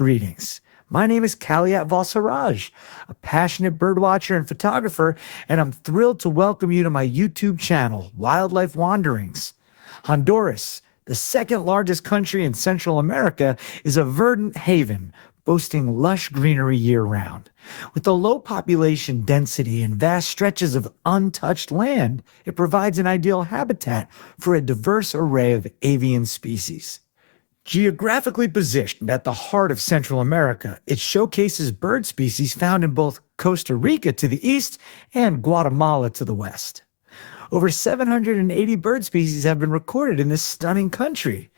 Greetings. My name is Kaliat Valsaraj, a passionate birdwatcher and photographer, and I'm thrilled to welcome you to my YouTube channel, Wildlife Wanderings. Honduras, the second largest country in Central America, is a verdant haven, boasting lush greenery year-round. With a low population density and vast stretches of untouched land, it provides an ideal habitat for a diverse array of avian species. Geographically positioned at the heart of Central America, it showcases bird species found in both Costa Rica to the east and Guatemala to the west. Over 780 bird species have been recorded in this stunning country.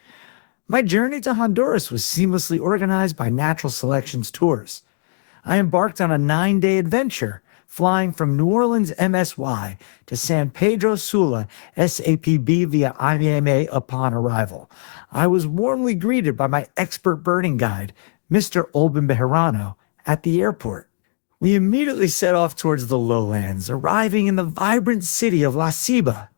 My journey to Honduras was seamlessly organized by Natural Selections Tours. I embarked on a 9-day adventure, flying from New Orleans MSY to San Pedro Sula SAPB via IMA upon arrival. I was warmly greeted by my expert birding guide, Mr. Olbin Bejarano, at the airport. We immediately set off towards the lowlands, arriving in the vibrant city of La Ceiba.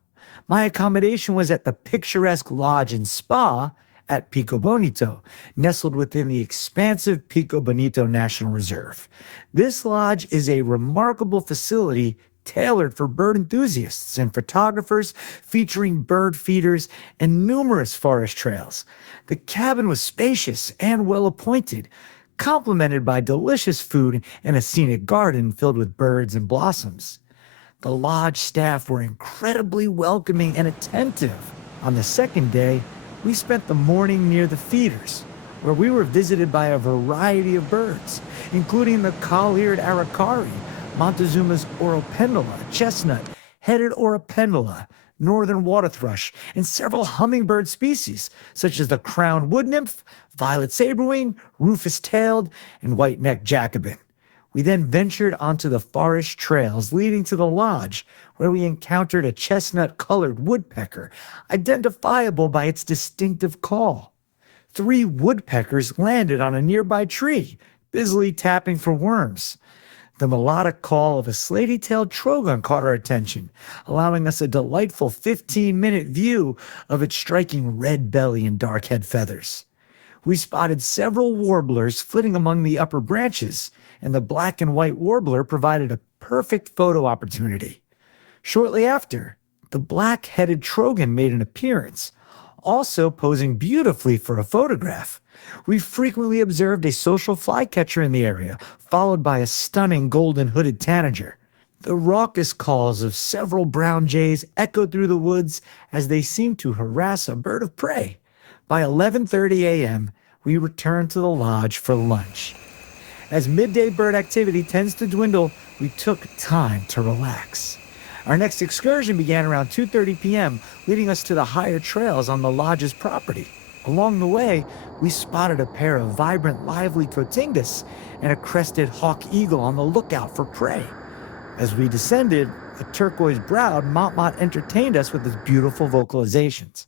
My accommodation was at the picturesque lodge and spa at Pico Bonito, nestled within the expansive Pico Bonito National Reserve. This lodge is a remarkable facility tailored for bird enthusiasts and photographers, featuring bird feeders and numerous forest trails. The cabin was spacious and well appointed, complemented by delicious food and a scenic garden filled with birds and blossoms. The lodge staff were incredibly welcoming and attentive. On the second day, we spent the morning near the feeders, where we were visited by a variety of birds, including the coll-eared aracari, Montezuma's oropendola, chestnut, headed oropendola, northern water thrush, and several hummingbird species, such as the crowned wood nymph, violet saberwing, rufous-tailed, and white-necked Jacobin. We then ventured onto the forest trails leading to the lodge, where we encountered a chestnut-colored woodpecker, identifiable by its distinctive call. 3 woodpeckers landed on a nearby tree, busily tapping for worms. The melodic call of a slaty-tailed trogon caught our attention, allowing us a delightful 15-minute view of its striking red belly and dark head feathers. We spotted several warblers flitting among the upper branches, and the black and white warbler provided a perfect photo opportunity. Shortly after, the black-headed trogon made an appearance, also posing beautifully for a photograph. We frequently observed a social flycatcher in the area, followed by a stunning golden-hooded tanager. The raucous calls of several brown jays echoed through the woods as they seemed to harass a bird of prey. By 11:30 a.m., we returned to the lodge for lunch. As midday bird activity tends to dwindle, we took time to relax. Our next excursion began around 2:30 p.m., leading us to the higher trails on the lodge's property. Along the way, we spotted a pair of vibrant, lively cotingas and a crested hawk eagle on the lookout for prey. As we descended, a turquoise-browed motmot entertained us with his beautiful vocalizations.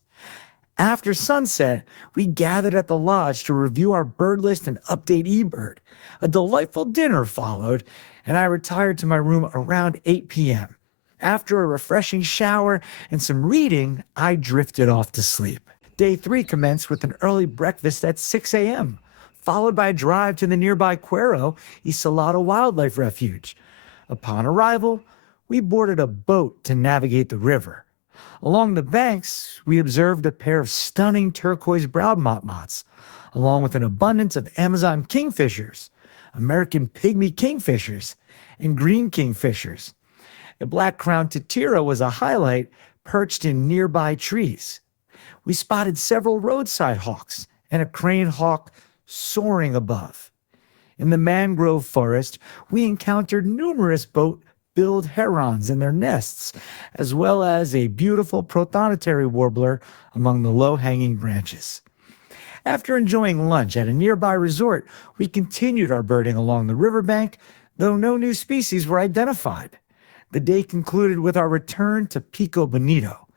After sunset, we gathered at the lodge to review our bird list and update eBird. A delightful dinner followed, and I retired to my room around 8 p.m. After a refreshing shower and some reading, I drifted off to sleep. Day 3 commenced with an early breakfast at 6 a.m., followed by a drive to the nearby Cuero, Salado Wildlife Refuge. Upon arrival, we boarded a boat to navigate the river. Along the banks, we observed a pair of stunning turquoise-browed motmots, along with an abundance of Amazon kingfishers, American pygmy kingfishers, and green kingfishers. A black-crowned titira was a highlight, perched in nearby trees. We spotted several roadside hawks and a crane hawk soaring above. In the mangrove forest, we encountered numerous boat-billed herons in their nests, as well as a beautiful prothonotary warbler among the low-hanging branches. After enjoying lunch at a nearby resort, we continued our birding along the riverbank, though no new species were identified. The day concluded with our return to Pico Bonito,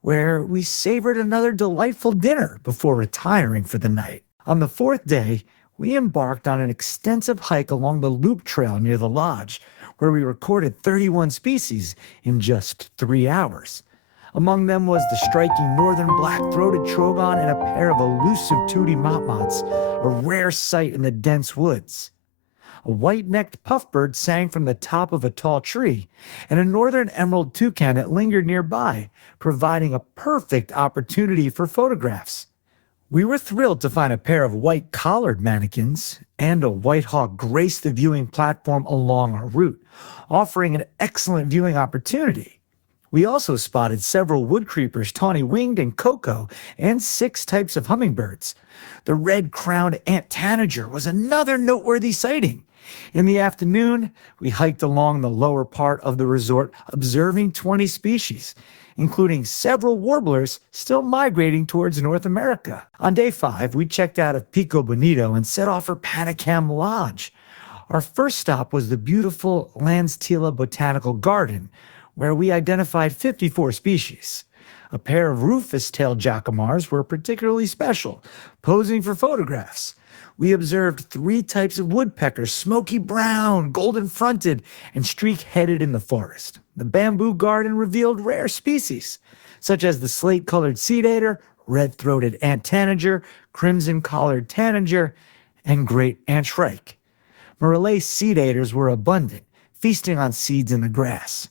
where we savored another delightful dinner before retiring for the night. On the 4th day, we embarked on an extensive hike along the loop trail near the lodge, where we recorded 31 species in just 3 hours. Among them was the striking northern black-throated trogon and a pair of elusive tooty motmots, a rare sight in the dense woods. A white-necked puffbird sang from the top of a tall tree, and a northern emerald toucan that lingered nearby, providing a perfect opportunity for photographs. We were thrilled to find a pair of white-collared manakins and a white hawk grace the viewing platform along our route, offering an excellent viewing opportunity. We also spotted several wood creepers, tawny-winged and cocoa, and 6 types of hummingbirds. The red-crowned ant tanager was another noteworthy sighting. In the afternoon, we hiked along the lower part of the resort, observing 20 species, including several warblers still migrating towards North America. On day 5, we checked out of Pico Bonito and set off for Panicam Lodge. Our first stop was the beautiful Lancetilla Botanical Garden, where we identified 54 species. A pair of rufous-tailed jacamars were particularly special, posing for photographs. We observed 3 types of woodpeckers, smoky brown, golden-fronted, and streak-headed in the forest. The bamboo garden revealed rare species, such as the slate-colored seedater, red-throated ant tanager, crimson-collared tanager, and great antshrike. Morelay seedaters were abundant, feasting on seeds in the grass.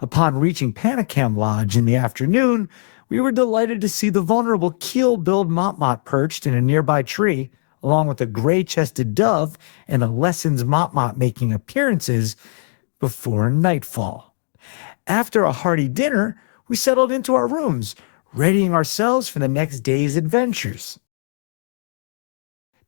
Upon reaching Panicam Lodge in the afternoon, we were delighted to see the vulnerable keel-billed motmot perched in a nearby tree, along with a gray-chested dove and a lessons motmot making appearances before nightfall. After a hearty dinner, we settled into our rooms, readying ourselves for the next day's adventures.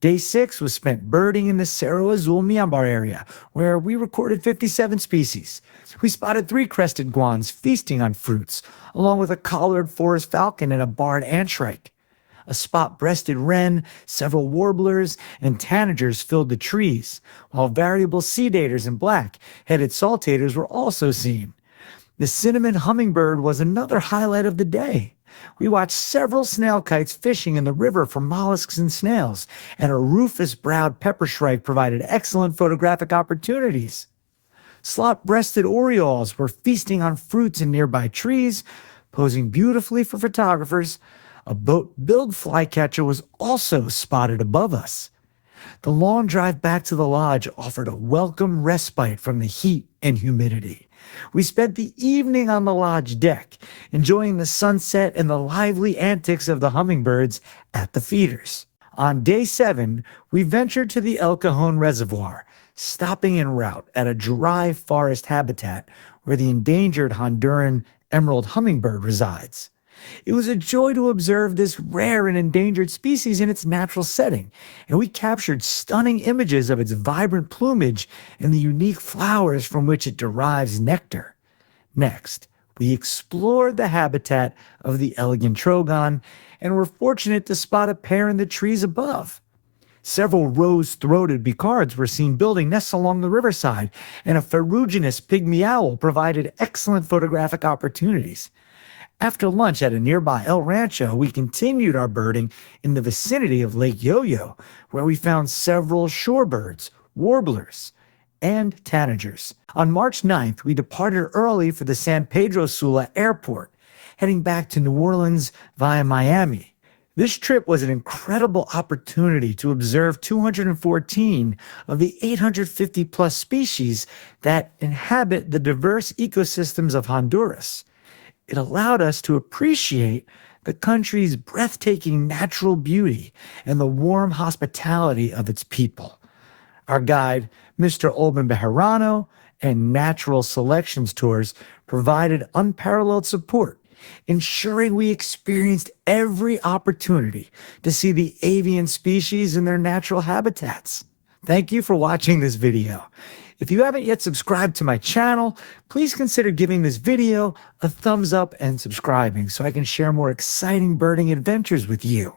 Day 6 was spent birding in the Cerro Azul Miambar area, where we recorded 57 species. We spotted 3 crested guans feasting on fruits, along with a collared forest falcon and a barred antshrike. A spot-breasted wren, several warblers, and tanagers filled the trees, while variable seedaters and black-headed saltators were also seen. The cinnamon hummingbird was another highlight of the day. We watched several snail kites fishing in the river for mollusks and snails, and a rufous-browed peppershrike provided excellent photographic opportunities. Slot-breasted orioles were feasting on fruits in nearby trees, posing beautifully for photographers. A boat-billed flycatcher was also spotted above us. The long drive back to the lodge offered a welcome respite from the heat and humidity. We spent the evening on the lodge deck, enjoying the sunset and the lively antics of the hummingbirds at the feeders. On day 7, we ventured to the El Cajon Reservoir, stopping en route at a dry forest habitat where the endangered Honduran emerald hummingbird resides. It was a joy to observe this rare and endangered species in its natural setting, and we captured stunning images of its vibrant plumage and the unique flowers from which it derives nectar. Next, we explored the habitat of the elegant trogon and were fortunate to spot a pair in the trees above. Several rose-throated bicards were seen building nests along the riverside, and a ferruginous pygmy owl provided excellent photographic opportunities. After lunch at a nearby El Rancho, we continued our birding in the vicinity of Lake Yojoa, where we found several shorebirds, warblers, and tanagers. On March 9th, we departed early for the San Pedro Sula Airport, heading back to New Orleans via Miami. This trip was an incredible opportunity to observe 214 of the 850-plus species that inhabit the diverse ecosystems of Honduras. It allowed us to appreciate the country's breathtaking natural beauty and the warm hospitality of its people. Our guide, Mr. Olbin Bejarano, and Natural Selections Tours provided unparalleled support, ensuring we experienced every opportunity to see the avian species in their natural habitats. Thank you for watching this video. If you haven't yet subscribed to my channel, please consider giving this video a thumbs up and subscribing so I can share more exciting birding adventures with you.